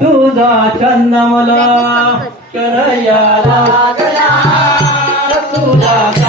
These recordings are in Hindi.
तुझा छंद मला कन्हैया लागला. तुझा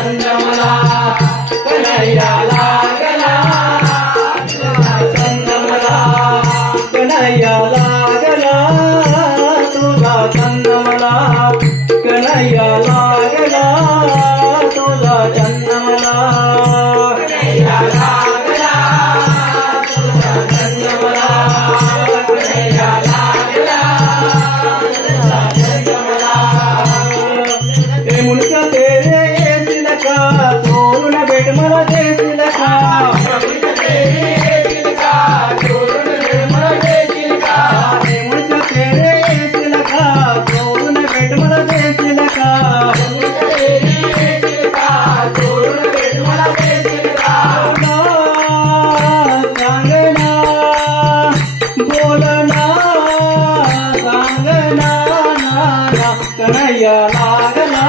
कन्हैया लागला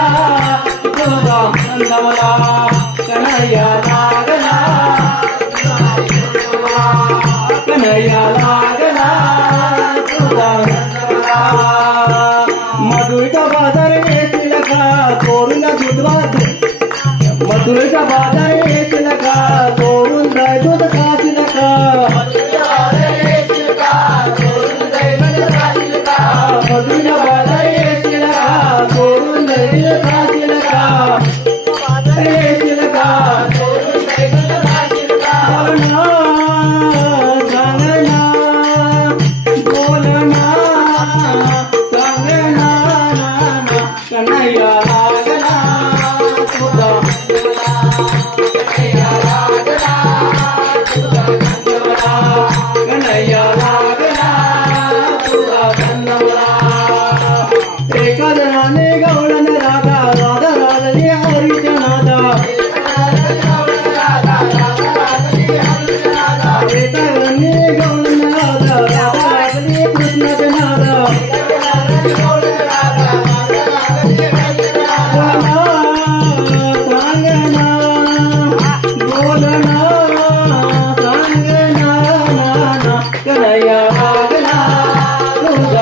कन्हैया लागला कन्हैया लागला तुझा आनंद मला मधुरचा बाज़ार येतील का चोरून दूध बाज़ार येतील